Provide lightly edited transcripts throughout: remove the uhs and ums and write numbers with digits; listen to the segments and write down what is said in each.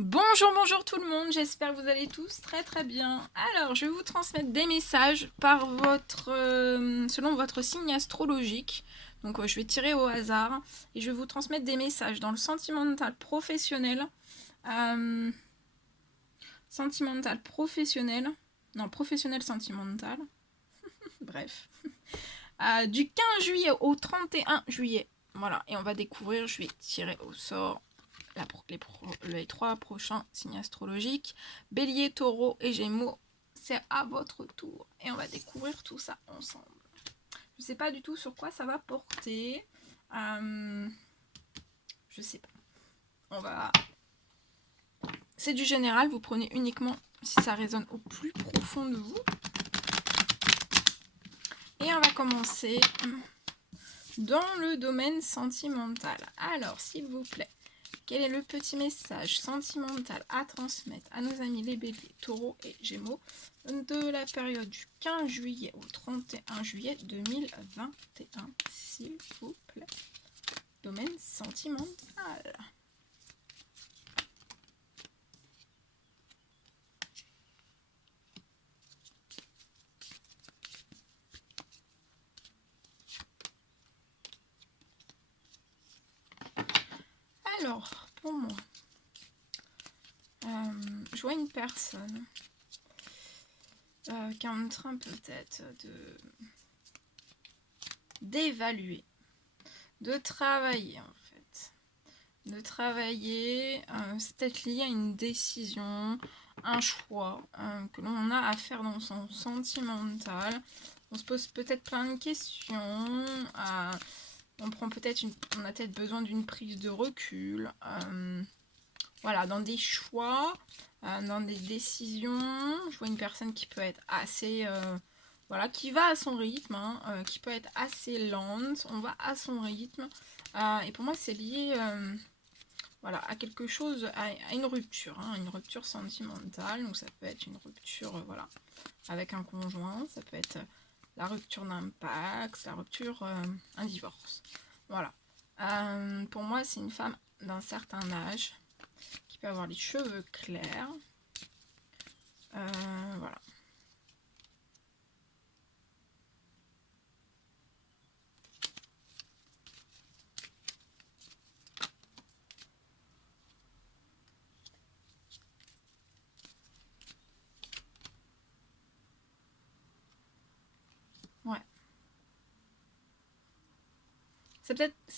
Bonjour, bonjour tout le monde, j'espère que vous allez tous très très bien. Alors, je vais vous transmettre des messages par selon votre signe astrologique. Donc, je vais tirer au hasard et je vais vous transmettre des messages dans le sentimental professionnel. euh, Sentimental professionnel. Non, professionnel sentimental. Bref. Du 15 juillet au 31 juillet. Voilà, et on va découvrir, je vais tirer au sort les 3 prochains signes astrologiques. Bélier, taureau et gémeaux, c'est à votre tour. Et on va découvrir tout ça ensemble. Je ne sais pas du tout sur quoi ça va porter. Je sais pas. On va... C'est du général, vous prenez uniquement si ça résonne au plus profond de vous. Et on va commencer dans le domaine sentimental. Alors, s'il vous plaît, quel est le petit message sentimental à transmettre à nos amis les béliers, taureaux et gémeaux de la période du 15 juillet au 31 juillet 2021, s'il vous plaît. Domaine sentimental. Alors, pour moi, je vois une personne qui est en train peut-être d'évaluer, de travailler en fait. De travailler, c'est peut-être lié à une décision, un choix que l'on a à faire dans son sentimental. On se pose peut-être plein de questions, on a peut-être besoin d'une prise de recul, voilà, dans des choix, dans des décisions. Je vois une personne qui peut être assez, voilà, qui va à son rythme, qui peut être assez lente, on va à son rythme, et pour moi c'est lié voilà, à quelque chose, à une rupture sentimentale. Donc ça peut être une rupture voilà, avec un conjoint, ça peut être la rupture d'un pacte, la rupture, un divorce. Voilà. Pour moi, c'est une femme d'un certain âge qui peut avoir les cheveux clairs. Voilà. Ouais. C'est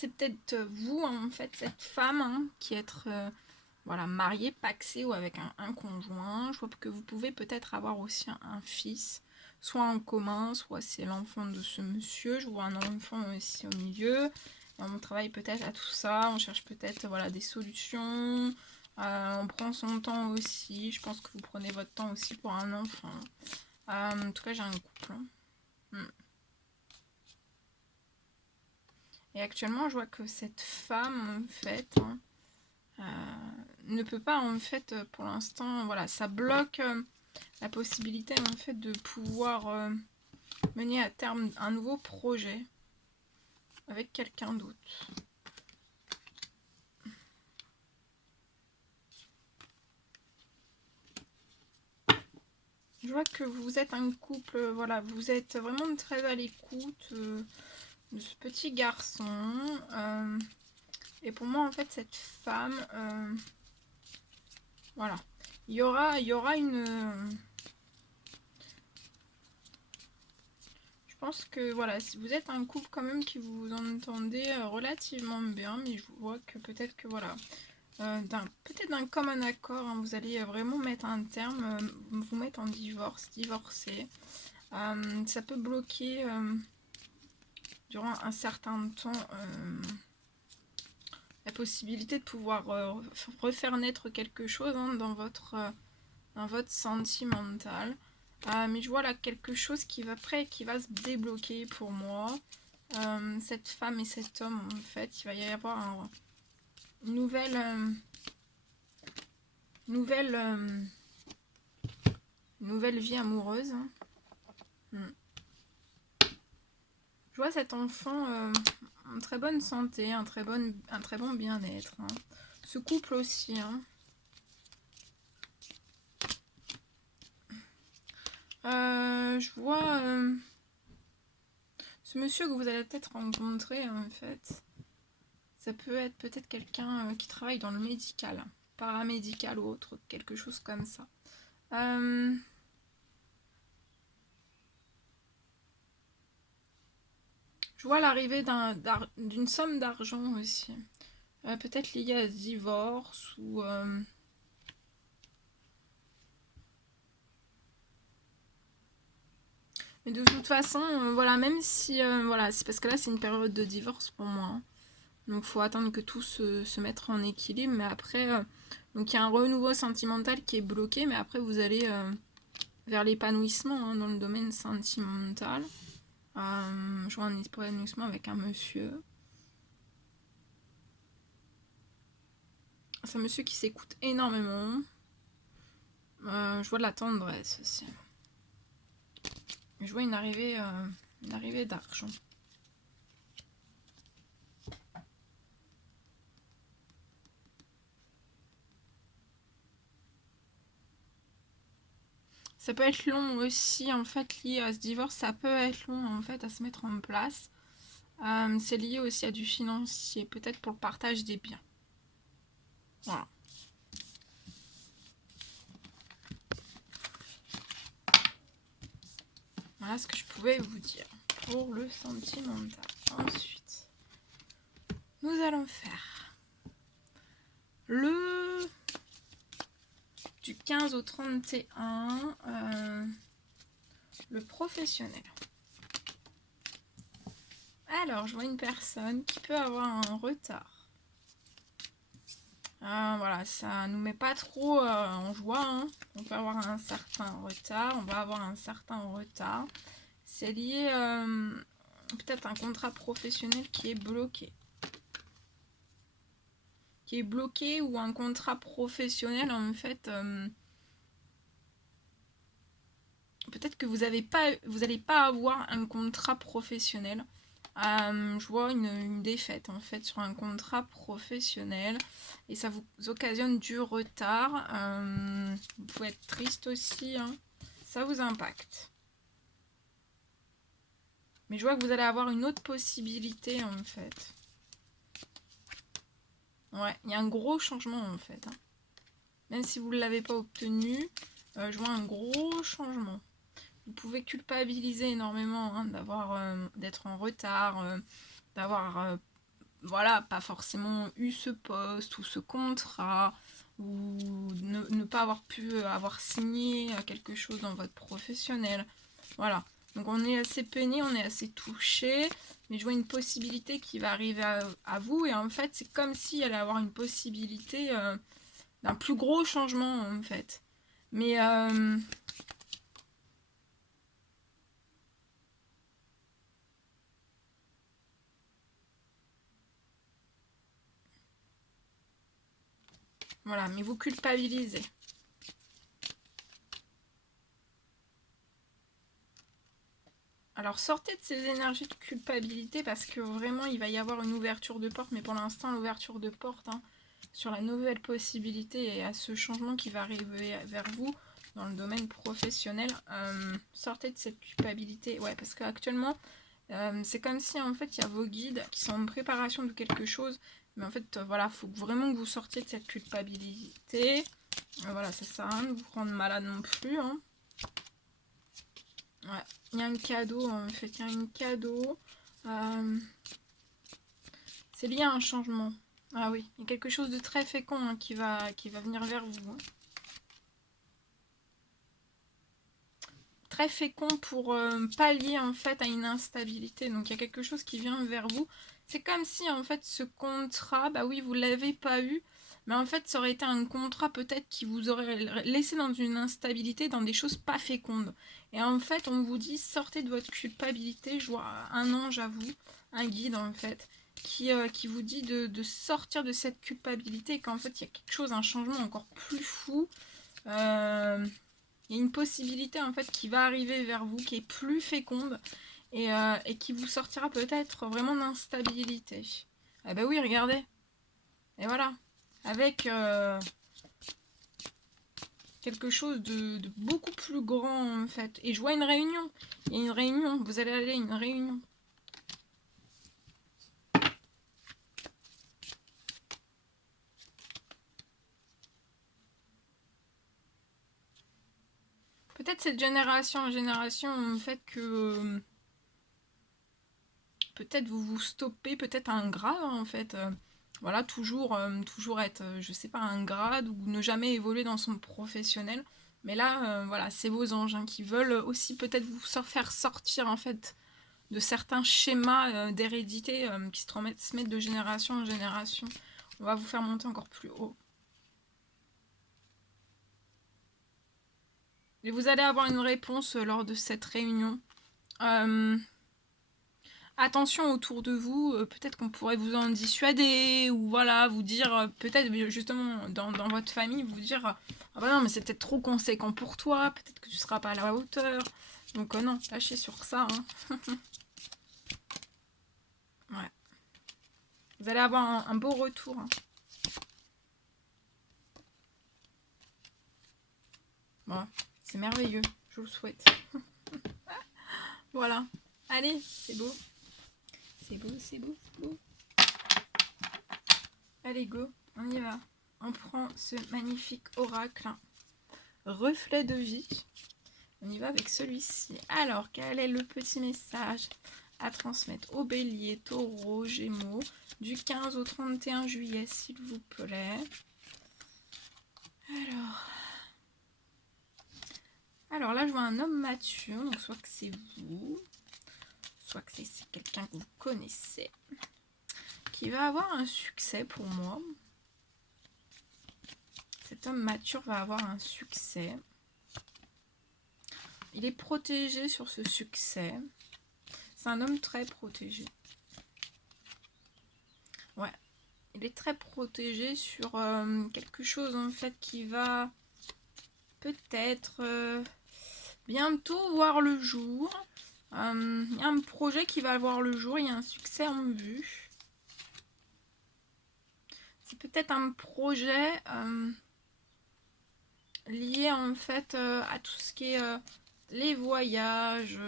peut-être vous, en fait, cette femme qui est voilà, mariée, pacsée ou avec un conjoint. Je vois que vous pouvez peut-être avoir aussi un fils, soit en commun, soit c'est l'enfant de ce monsieur. Je vois un enfant aussi au milieu. Et on travaille peut-être à tout ça, on cherche peut-être voilà, des solutions. On prend son temps aussi. Je pense que vous prenez votre temps aussi pour un enfant. En tout cas, j'ai un couple. Hmm. Et actuellement, je vois que cette femme, en fait, ne peut pas, en fait, pour l'instant, voilà, ça bloque la possibilité, en fait, de pouvoir mener à terme un nouveau projet avec quelqu'un d'autre. Je vois que vous êtes un couple, voilà, vous êtes vraiment très à l'écoute de ce petit garçon. Et pour moi, en fait, cette femme, voilà, il y aura une... je pense que voilà, si vous êtes un couple quand même qui vous entendez relativement bien, mais je vois que peut-être que voilà, peut-être d'un commun accord, vous allez vraiment mettre un terme, vous mettre en divorcer. Ça peut bloquer durant un certain temps la possibilité de pouvoir refaire naître quelque chose dans votre sentimental. Mais je vois là quelque chose qui va se débloquer pour moi. Cette femme et cet homme, en fait, il va y avoir une nouvelle vie amoureuse. Je vois cet enfant en très bonne santé, un très bon bien-être. Ce couple aussi. Je vois ce monsieur que vous allez peut-être rencontrer en fait. Ça peut être peut-être quelqu'un qui travaille dans le médical, paramédical ou autre, quelque chose comme ça. Je vois l'arrivée d'une somme d'argent aussi. Peut-être liée à ce divorce ou... Mais de toute façon, voilà, même si... voilà, c'est parce que là, c'est une période de divorce pour moi. Hein. Donc, il faut attendre que tout se mette en équilibre. Mais après, donc il y a un renouveau sentimental qui est bloqué. Mais après, vous allez vers l'épanouissement hein, dans le domaine sentimental. Je vois un épanouissement avec un monsieur. C'est un monsieur qui s'écoute énormément. Je vois de la tendresse aussi. Je vois une arrivée d'argent. Ça peut être long aussi, en fait, lié à ce divorce. Ça peut être long, en fait, à se mettre en place. C'est lié aussi à du financier, peut-être pour le partage des biens. Voilà. Voilà ce que je pouvais vous dire pour le sentimental. Ensuite, nous allons faire le du 15 au 31, le professionnel. Alors, je vois une personne qui peut avoir un retard. Voilà, ça nous met pas trop en joie. Hein. On peut avoir un certain retard, on va avoir un certain retard. C'est lié peut-être à un contrat professionnel qui est bloqué. Qui est bloqué ou un contrat professionnel en fait... peut-être que vous n'allez pas avoir un contrat professionnel. Je vois une défaite en fait sur un contrat professionnel et ça vous occasionne du retard. Vous pouvez être triste aussi, hein. Ça vous impacte. Mais je vois que vous allez avoir une autre possibilité en fait. Ouais, il y a un gros changement en fait. Hein. Même si vous ne l'avez pas obtenu, je vois un gros changement. Vous pouvez culpabiliser énormément hein, d'être en retard, d'avoir voilà, pas forcément eu ce poste ou ce contrat, ou ne pas avoir pu avoir signé quelque chose dans votre professionnel. Voilà. Donc on est assez peiné, on est assez touché, mais je vois une possibilité qui va arriver à vous, et en fait c'est comme si elle allait avoir une possibilité d'un plus gros changement en fait. Mais voilà, mais vous culpabilisez. Alors sortez de ces énergies de culpabilité parce que vraiment il va y avoir une ouverture de porte, mais pour l'instant l'ouverture de porte hein, sur la nouvelle possibilité et à ce changement qui va arriver vers vous dans le domaine professionnel, sortez de cette culpabilité. Ouais, parce qu'actuellement c'est comme si en fait il y a vos guides qui sont en préparation de quelque chose, mais en fait voilà, il faut vraiment que vous sortiez de cette culpabilité. Voilà, ça sert à rien de vous rendre malade non plus. Hein. Ouais, il y a un cadeau, en fait, il y a un cadeau. C'est lié à un changement. Ah oui, il y a quelque chose de très fécond hein, qui va venir vers vous. Hein. Très fécond pour pallier en fait à une instabilité. Donc il y a quelque chose qui vient vers vous. C'est comme si en fait ce contrat, bah oui, vous l'avez pas eu. Mais en fait, ça aurait été un contrat peut-être qui vous aurait laissé dans une instabilité, dans des choses pas fécondes. Et en fait, on vous dit, sortez de votre culpabilité. Je vois un ange à vous, un guide en fait, qui vous dit de sortir de cette culpabilité et qu'en fait, il y a quelque chose, un changement encore plus fou. Il y a une possibilité en fait qui va arriver vers vous, qui est plus féconde et qui vous sortira peut-être vraiment d'instabilité. Ah bah oui, regardez. Et voilà. Avec quelque chose de beaucoup plus grand en fait. Et je vois une réunion. Il y a une réunion, vous allez aller à une réunion. Peut-être cette génération en génération, en fait que peut-être vous vous stoppez peut-être à un grade en fait. Voilà, toujours être, je sais pas, un grade ou ne jamais évoluer dans son professionnel. Mais là, voilà, c'est vos anges hein, qui veulent aussi peut-être vous faire sortir en fait de certains schémas d'hérédité qui se transmettent de génération en génération. On va vous faire monter encore plus haut. Et vous allez avoir une réponse lors de cette réunion. Attention autour de vous, peut-être qu'on pourrait vous en dissuader, ou voilà, vous dire, peut-être justement dans votre famille, vous dire, ah bah non, mais c'est peut-être trop conséquent pour toi, peut-être que tu seras pas à la hauteur. Donc non, lâchez sur ça. Hein. Ouais. Vous allez avoir un beau retour. Hein. Bon, c'est merveilleux, je vous le souhaite. Voilà. Allez, c'est beau. C'est beau, c'est beau, c'est beau. Allez, go, on y va. On prend ce magnifique oracle. Reflet de vie. On y va avec celui-ci. Alors, quel est le petit message à transmettre aux béliers, taureaux, gémeaux du 15 au 31 juillet, s'il vous plaît. Alors là, je vois un homme mature, donc soit que c'est vous, soit que c'est quelqu'un que vous connaissez, qui va avoir un succès pour moi. Cet homme mature va avoir un succès. Il est protégé sur ce succès. C'est un homme très protégé. Ouais. Il est très protégé sur quelque chose en fait qui va peut-être bientôt voir le jour. Il y a un projet qui va voir le jour, il y a un succès en vue. C'est peut-être un projet lié en fait à tout ce qui est les voyages.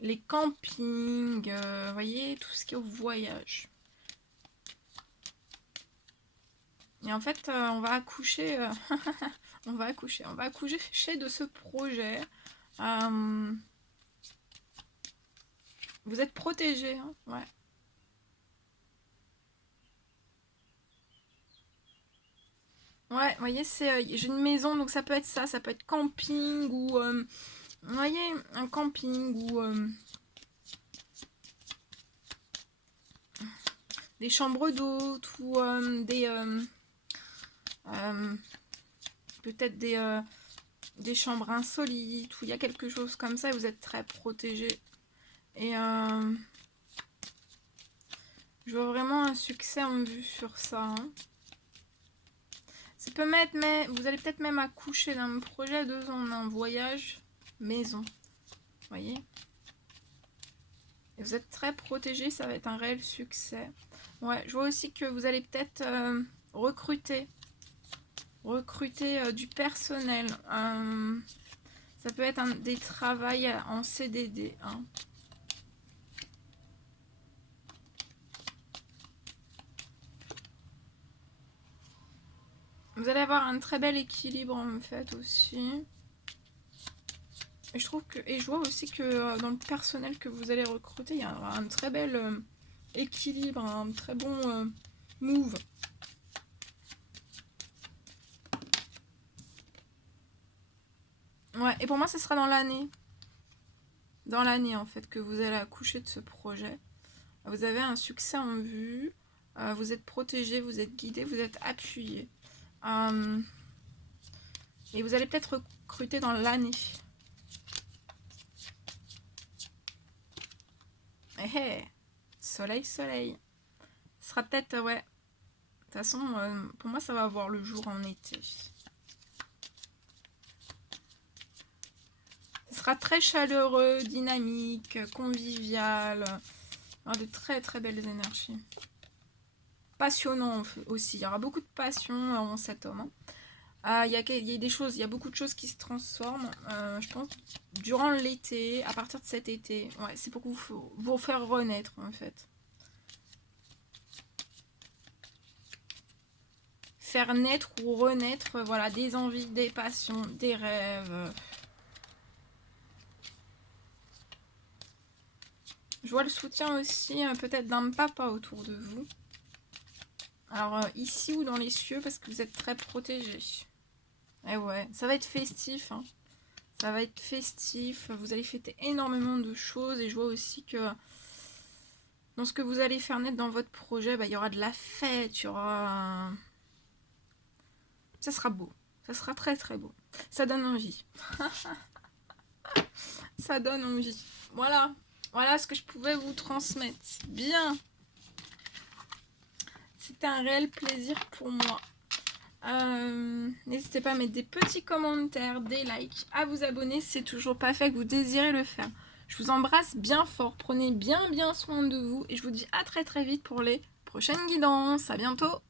Les campings, vous voyez, tout ce qui est au voyage. Et en fait, on va accoucher, on va accoucher de ce projet. Vous êtes protégés, hein, ouais. Ouais, vous voyez, j'ai une maison, donc ça peut être ça peut être camping ou, vous voyez, un camping ou des chambres d'hôtes ou peut-être des chambres insolites où il y a quelque chose comme ça et vous êtes très protégés. Et je vois vraiment un succès en vue sur ça. Hein. Ça peut mettre, mais vous allez peut-être même accoucher d'un projet 2 ans, un voyage maison. Vous voyez? Et vous êtes très protégés, ça va être un réel succès. Ouais, je vois aussi que vous allez peut-être recruter du personnel. Ça peut être des travails en CDD. Hein. Vous allez avoir un très bel équilibre en fait aussi. Et je trouve que, et je vois aussi que dans le personnel que vous allez recruter, il y a un très bel équilibre, un très bon move. Ouais, et pour moi, ce sera dans l'année. Dans l'année, en fait, que vous allez accoucher de ce projet. Vous avez un succès en vue. Vous êtes protégé, vous êtes guidé, vous êtes appuyé. Et vous allez peut-être recruter dans l'année. Hey, soleil, soleil. Ce sera peut-être, ouais. De toute façon, pour moi, ça va avoir le jour en été. Ce sera très chaleureux, dynamique, convivial. De très très belles énergies. passionnant aussi. Il y aura beaucoup de passion en cet tome. Il y a des choses, il y a beaucoup de choses qui se transforment, je pense, durant l'été, à partir de cet été. Ouais, c'est pour vous faire renaître, en fait. Faire naître ou renaître, voilà, des envies, des passions, des rêves. Je vois le soutien aussi, peut-être d'un papa autour de vous. Alors, ici ou dans les cieux, parce que vous êtes très protégés. Et ouais, ça va être festif, hein. Ça va être festif, vous allez fêter énormément de choses et je vois aussi que dans ce que vous allez faire naître dans votre projet, bah, il y aura de la fête, il y aura... Ça sera beau, ça sera très très beau. Ça donne envie. Ça donne envie. Voilà, voilà ce que je pouvais vous transmettre. Bien. C'était un réel plaisir pour moi. N'hésitez pas à mettre des petits commentaires, des likes, à vous abonner si c'est toujours pas fait, que vous désirez le faire. Je vous embrasse bien fort, prenez bien soin de vous et je vous dis à très très vite pour les prochaines guidances. À bientôt.